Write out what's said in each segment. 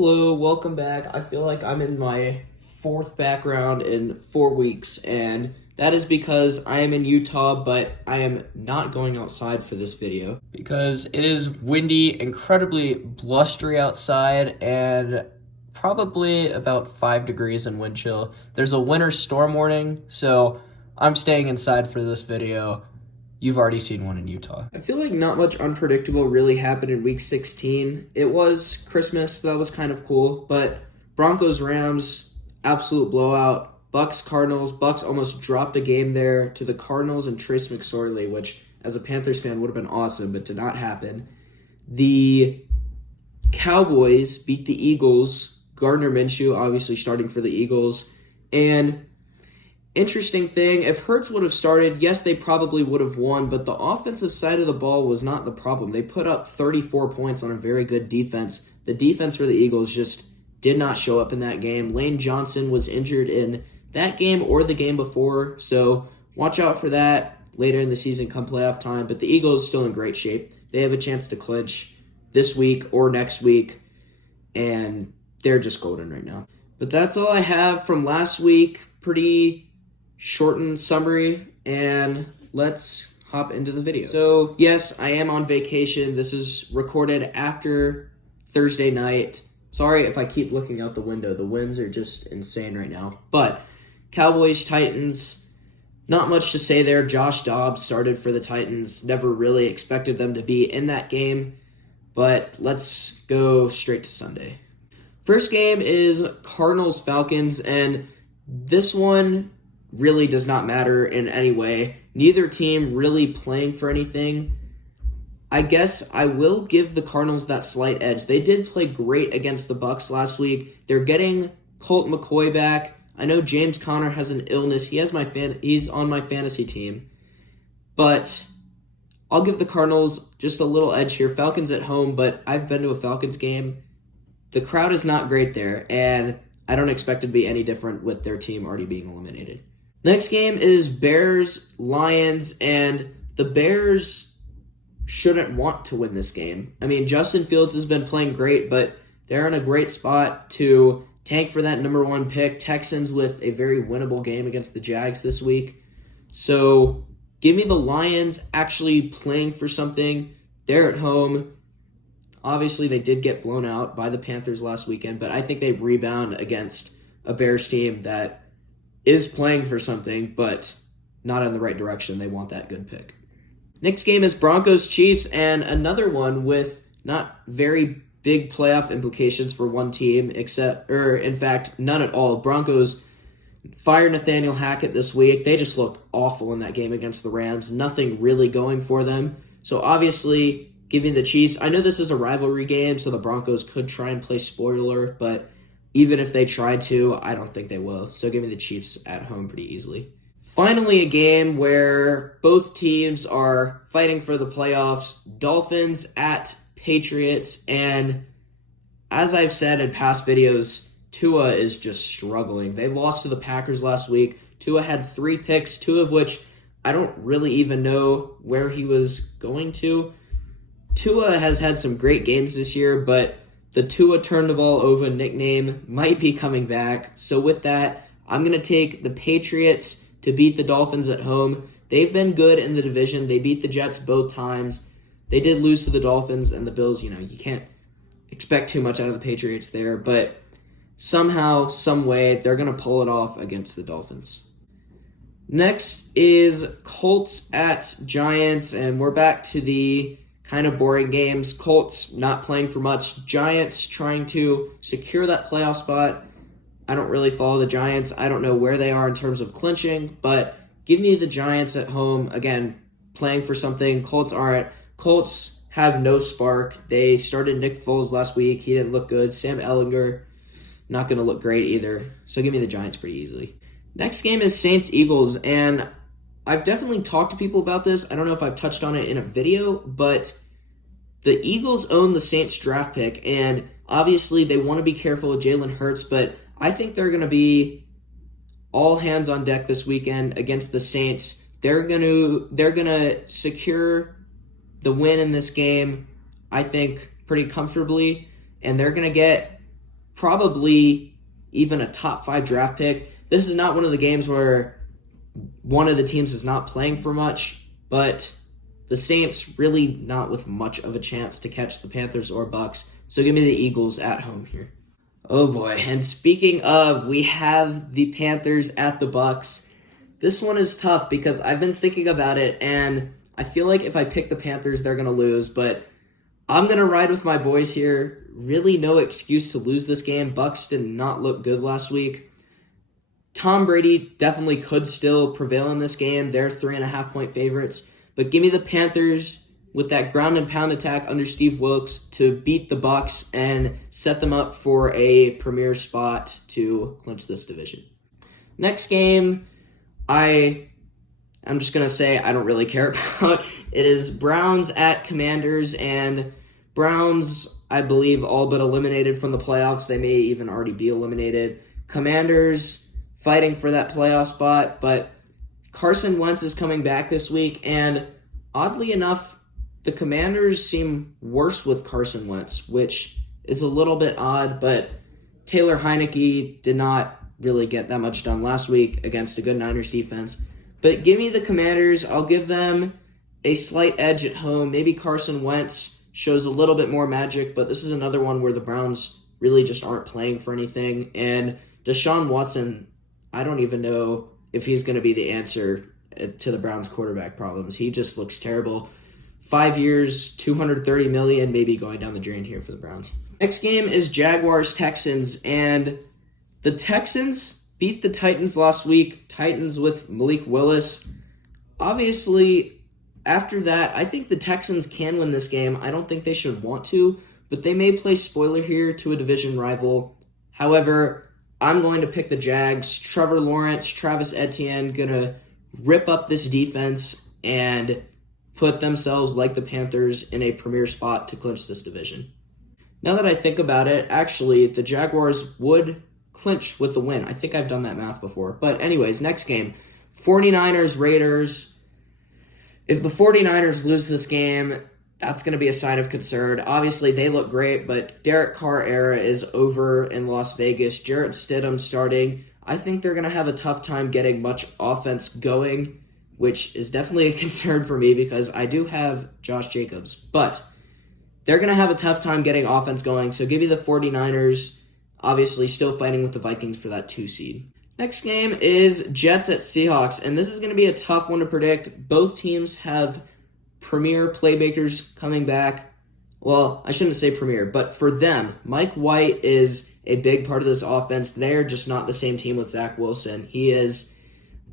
Hello, welcome back. I feel like I'm in my fourth background in 4 weeks, and that is because I am in Utah, but I am not going outside for this video because it is windy, incredibly blustery outside, and probably about 5 degrees in wind chill. There's a winter storm warning, so I'm staying inside for this video. You've already seen one in Utah. I feel like not much unpredictable really happened in week 16. It was Christmas, so that was kind of cool, but Broncos-Rams, absolute blowout. Bucks-Cardinals, Bucks almost dropped a game there to the Cardinals and Trace McSorley, which as a Panthers fan would have been awesome, but did not happen. The Cowboys beat the Eagles, Gardner Minshew obviously starting for the Eagles, and interesting thing, if Hurts would have started, yes, they probably would have won, but the offensive side of the ball was not the problem. They put up 34 points on a very good defense. The defense for the Eagles just did not show up in that game. Lane Johnson was injured in that game or the game before, so watch out for that later in the season come playoff time. But the Eagles still in great shape. They have a chance to clinch this week or next week, and they're just golden right now. But that's all I have from last week. Pretty shortened summary, and let's hop into the video. So yes, I am on vacation. This is recorded after Thursday night. Sorry if I keep looking out the window. The winds are just insane right now. But Cowboys, Titans, not much to say there. Josh Dobbs started for the Titans. Never really expected them to be in that game. But let's go straight to Sunday. First game is Cardinals-Falcons, and this one really does not matter in any way. Neither team really playing for anything. I guess I will give the Cardinals that slight edge. They did play great against the Bucks last week. They're getting Colt McCoy back. I know James Conner has an illness. He's on my fantasy team. But I'll give the Cardinals just a little edge here. Falcons at home, but I've been to a Falcons game. The crowd is not great there, and I don't expect it to be any different with their team already being eliminated. Next game is Bears-Lions, and the Bears shouldn't want to win this game. I mean, Justin Fields has been playing great, but they're in a great spot to tank for that number one pick. Texans with a very winnable game against the Jags this week. So give me the Lions actually playing for something. They're at home. Obviously, they did get blown out by the Panthers last weekend, but I think they rebound against a Bears team that is playing for something, but not in the right direction. They want that good pick. Next game is Broncos-Chiefs, and another one with not very big playoff implications for one team, in fact, none at all. Broncos fired Nathaniel Hackett this week. They just looked awful in that game against the Rams. Nothing really going for them. So obviously, giving the Chiefs, I know this is a rivalry game, so the Broncos could try and play spoiler, but even if they try to, I don't think they will. So give me the Chiefs at home pretty easily. Finally, a game where both teams are fighting for the playoffs. Dolphins at Patriots. And as I've said in past videos, Tua is just struggling. They lost to the Packers last week. Tua had 3 picks, 2 of which I don't really even know where he was going to. Tua has had some great games this year, but the Tua turn the ball over nickname might be coming back. So with that, I'm going to take the Patriots to beat the Dolphins at home. They've been good in the division. They beat the Jets both times. They did lose to the Dolphins and the Bills. You can't expect too much out of the Patriots there, but somehow, some way, they're going to pull it off against the Dolphins. Next is Colts at Giants, and we're back to the kind of boring games. Colts not playing for much. Giants trying to secure that playoff spot. I don't really follow the Giants. I don't know where they are in terms of clinching, but give me the Giants at home. Again, playing for something. Colts aren't. Colts have no spark. They started Nick Foles last week. He didn't look good. Sam Ehlinger, not going to look great either. So give me the Giants pretty easily. Next game is Saints-Eagles, and I've definitely talked to people about this. I don't know if I've touched on it in a video, but the Eagles own the Saints draft pick, and obviously they want to be careful with Jalen Hurts, but I think they're going to be all hands on deck this weekend against the Saints. They're going to secure the win in this game, I think, pretty comfortably, and they're going to get probably even a top 5 draft pick. This is not one of the games where one of the teams is not playing for much, but the Saints really not with much of a chance to catch the Panthers or Bucks. So give me the Eagles at home here. Oh boy, and speaking of, we have the Panthers at the Bucks. This one is tough because I've been thinking about it, and I feel like if I pick the Panthers, they're going to lose, but I'm going to ride with my boys here. Really no excuse to lose this game. Bucks did not look good last week. Tom Brady definitely could still prevail in this game. They're 3.5-point favorites, but give me the Panthers with that ground and pound attack under Steve Wilkes to beat the Bucks and set them up for a premier spot to clinch this division. Next game, I'm just going to say I don't really care about. It is Browns at Commanders, and Browns, I believe, all but eliminated from the playoffs. They may even already be eliminated. Commanders fighting for that playoff spot, but Carson Wentz is coming back this week, and oddly enough, the Commanders seem worse with Carson Wentz, which is a little bit odd, but Taylor Heineke did not really get that much done last week against a good Niners defense. But give me the Commanders. I'll give them a slight edge at home. Maybe Carson Wentz shows a little bit more magic, but this is another one where the Browns really just aren't playing for anything. And Deshaun Watson, I don't even know if he's going to be the answer to the Browns' quarterback problems. He just looks terrible. 5 years, $230 million, maybe going down the drain here for the Browns. Next game is Jaguars-Texans, and the Texans beat the Titans last week. Titans with Malik Willis. Obviously, after that, I think the Texans can win this game. I don't think they should want to, but they may play spoiler here to a division rival. However, I'm going to pick the Jags. Trevor Lawrence, Travis Etienne, going to rip up this defense and put themselves, like the Panthers, in a premier spot to clinch this division. Now that I think about it, actually, the Jaguars would clinch with a win. I think I've done that math before. But anyways, next game, 49ers, Raiders. If the 49ers lose this game, that's going to be a sign of concern. Obviously, they look great, but Derek Carr era is over in Las Vegas. Jarrett Stidham starting. I think they're going to have a tough time getting much offense going, which is definitely a concern for me because I do have Josh Jacobs. But they're going to have a tough time getting offense going, so give me the 49ers, obviously still fighting with the Vikings for that 2 seed. Next game is Jets at Seahawks, and this is going to be a tough one to predict. Both teams have premier playmakers coming back. Well, I shouldn't say premier, but for them, Mike White is a big part of this offense. They're just not the same team with Zach Wilson. He is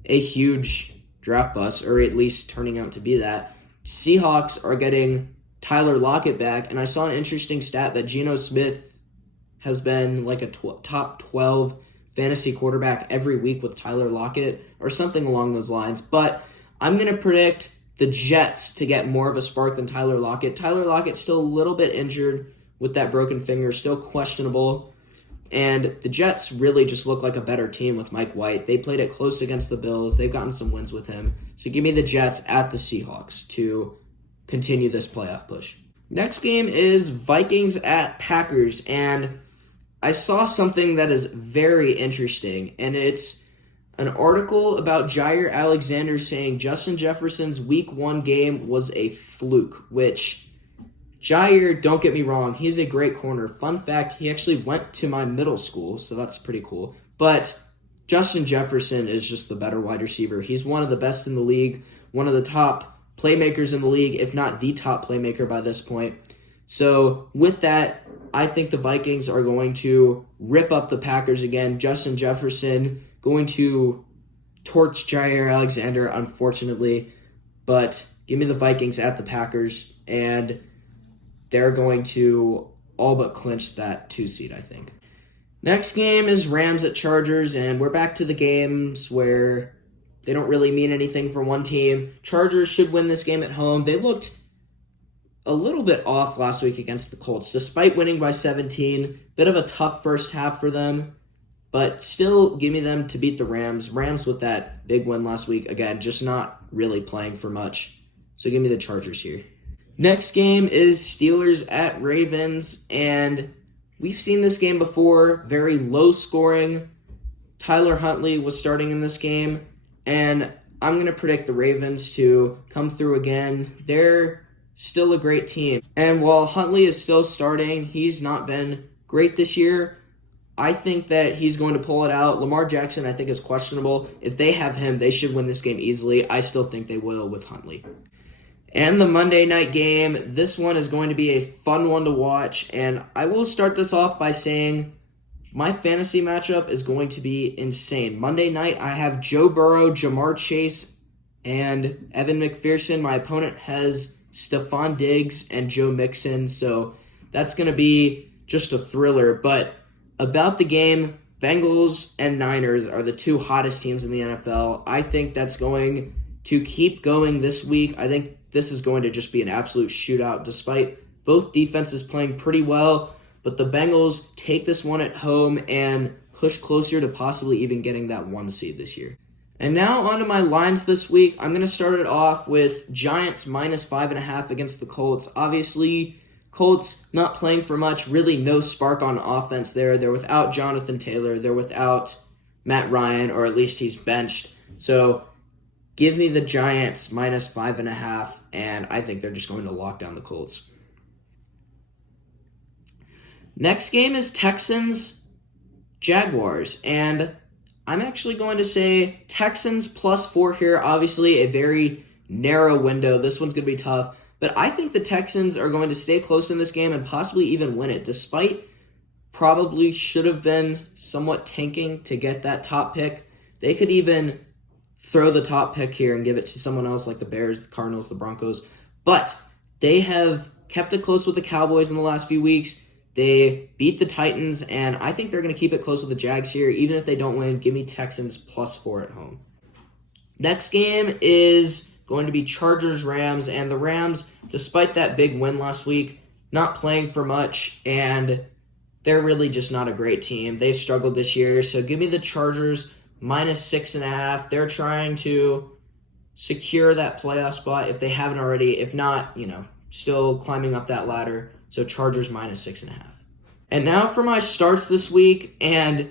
a huge draft bust, or at least turning out to be that. Seahawks are getting Tyler Lockett back, and I saw an interesting stat that Geno Smith has been like a top 12 fantasy quarterback every week with Tyler Lockett, or something along those lines. But I'm going to predict the Jets to get more of a spark than Tyler Lockett. Tyler Lockett's still a little bit injured with that broken finger, still questionable. And the Jets really just look like a better team with Mike White. They played it close against the Bills. They've gotten some wins with him. So give me the Jets at the Seahawks to continue this playoff push. Next game is Vikings at Packers. And I saw something that is very interesting. And it's an article about Jaire Alexander saying Justin Jefferson's week 1 game was a fluke, which Jaire, don't get me wrong, he's a great corner. Fun fact, he actually went to my middle school, so that's pretty cool. But Justin Jefferson is just the better wide receiver. He's one of the best in the league, one of the top playmakers in the league, if not the top playmaker by this point. So with that, I think the Vikings are going to rip up the Packers again. Justin Jefferson going to torch Jaire Alexander, unfortunately. But give me the Vikings at the Packers, and they're going to all but clinch that 2 seed, I think. Next game is Rams at Chargers, and we're back to the games where they don't really mean anything for one team. Chargers should win this game at home. They looked a little bit off last week against the Colts, despite winning by 17. Bit of a tough first half for them, but still give me them to beat the Rams. Rams with that big win last week, again, just not really playing for much. So give me the Chargers here. Next game is Steelers at Ravens, and we've seen this game before, very low scoring. Tyler Huntley was starting in this game, and I'm going to predict the Ravens to come through again. They're still a great team. And while Huntley is still starting, he's not been great this year. I think that he's going to pull it out. Lamar Jackson, I think, is questionable. If they have him, they should win this game easily. I still think they will with Huntley. And the Monday night game, this one is going to be a fun one to watch. And I will start this off by saying my fantasy matchup is going to be insane. Monday night, I have Joe Burrow, Jamar Chase, and Evan McPherson. My opponent has Stephon Diggs and Joe Mixon. So that's going to be just a thriller. But about the game, Bengals and Niners are the two hottest teams in the NFL. I think that's going to keep going this week. I think this is going to just be an absolute shootout despite both defenses playing pretty well. But the Bengals take this one at home and push closer to possibly even getting that 1 seed this year. And now onto my lines this week. I'm going to start it off with Giants minus 5.5 against the Colts. Obviously, Colts not playing for much, really no spark on offense there. They're without Jonathan Taylor. They're without Matt Ryan, or at least he's benched. So give me the Giants minus 5.5, and I think they're just going to lock down the Colts. Next game is Texans-Jaguars, and I'm actually going to say Texans plus 4 here. Obviously, a very narrow window. This one's going to be tough. But I think the Texans are going to stay close in this game and possibly even win it, despite probably should have been somewhat tanking to get that top pick. They could even throw the top pick here and give it to someone else like the Bears, the Cardinals, the Broncos. But they have kept it close with the Cowboys in the last few weeks. They beat the Titans, and I think they're going to keep it close with the Jags here. Even if they don't win, give me Texans plus 4 at home. Next game is going to be Chargers-Rams, and the Rams, despite that big win last week, not playing for much, and they're really just not a great team. They've struggled this year, so give me the Chargers minus 6.5. They're trying to secure that playoff spot if they haven't already. If not, still climbing up that ladder. So Chargers minus 6.5. And now for my starts this week, and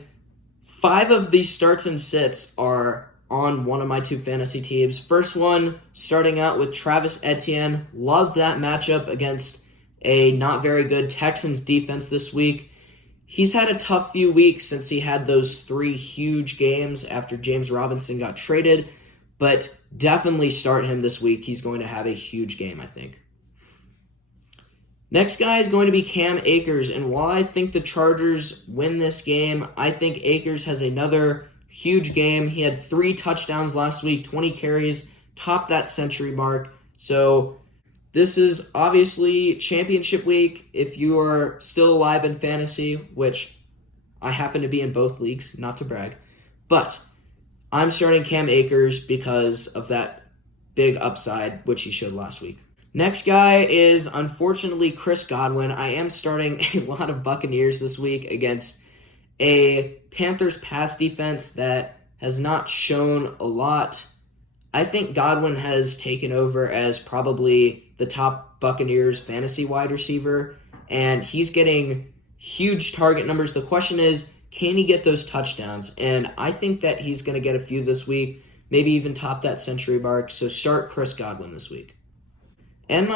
5 of these starts and sits are on one of my 2 fantasy teams. First one, starting out with Travis Etienne. Love that matchup against a not very good Texans defense this week. He's had a tough few weeks since he had those 3 huge games after James Robinson got traded, but definitely start him this week. He's going to have a huge game, I think. Next guy is going to be Cam Akers, and while I think the Chargers win this game, I think Akers has another huge game. He had 3 touchdowns last week, 20 carries, topped that century mark. So this is obviously championship week if you are still alive in fantasy, which I happen to be in both leagues, not to brag. But I'm starting Cam Akers because of that big upside, which he showed last week. Next guy is, unfortunately, Chris Godwin. I am starting a lot of Buccaneers this week against a Panthers pass defense that has not shown a lot. I think Godwin has taken over as probably the top Buccaneers fantasy wide receiver, and he's getting huge target numbers. The question is, can he get those touchdowns? And I think that he's going to get a few this week, maybe even top that century mark. So start Chris Godwin this week. And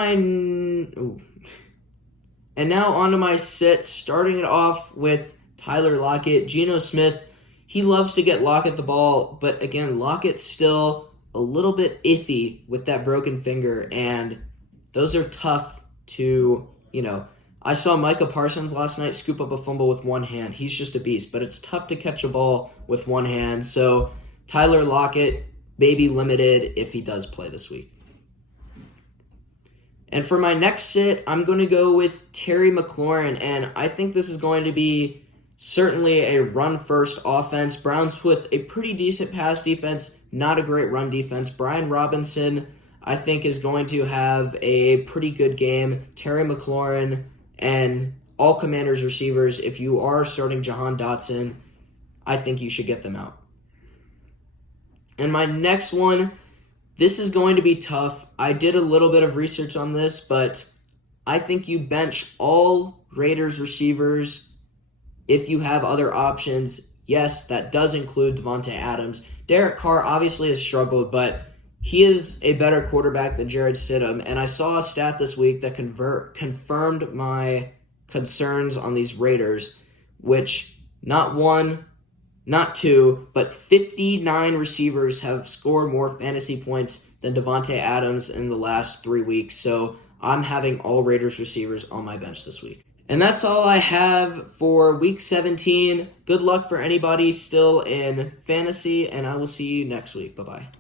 now onto my sit, starting it off with Tyler Lockett. Geno Smith, he loves to get Lockett the ball, but again, Lockett's still a little bit iffy with that broken finger, and those are tough to, I saw Micah Parsons last night scoop up a fumble with one hand. He's just a beast, but it's tough to catch a ball with one hand, so Tyler Lockett may be limited if he does play this week. And for my next sit, I'm going to go with Terry McLaurin, and I think this is going to be certainly a run-first offense. Browns with a pretty decent pass defense, not a great run defense. Brian Robinson, I think, is going to have a pretty good game. Terry McLaurin and all Commanders receivers, if you are starting Jahan Dotson, I think you should get them out. And my next one, this is going to be tough. I did a little bit of research on this, but I think you bench all Raiders receivers if you have other options, yes, that does include Devontae Adams. Derek Carr obviously has struggled, but he is a better quarterback than Jared Stidham, and I saw a stat this week that confirmed my concerns on these Raiders, which not one, not two, but 59 receivers have scored more fantasy points than Devontae Adams in the last 3 weeks, so I'm having all Raiders receivers on my bench this week. And that's all I have for Week 17. Good luck for anybody still in fantasy, and I will see you next week. Bye-bye.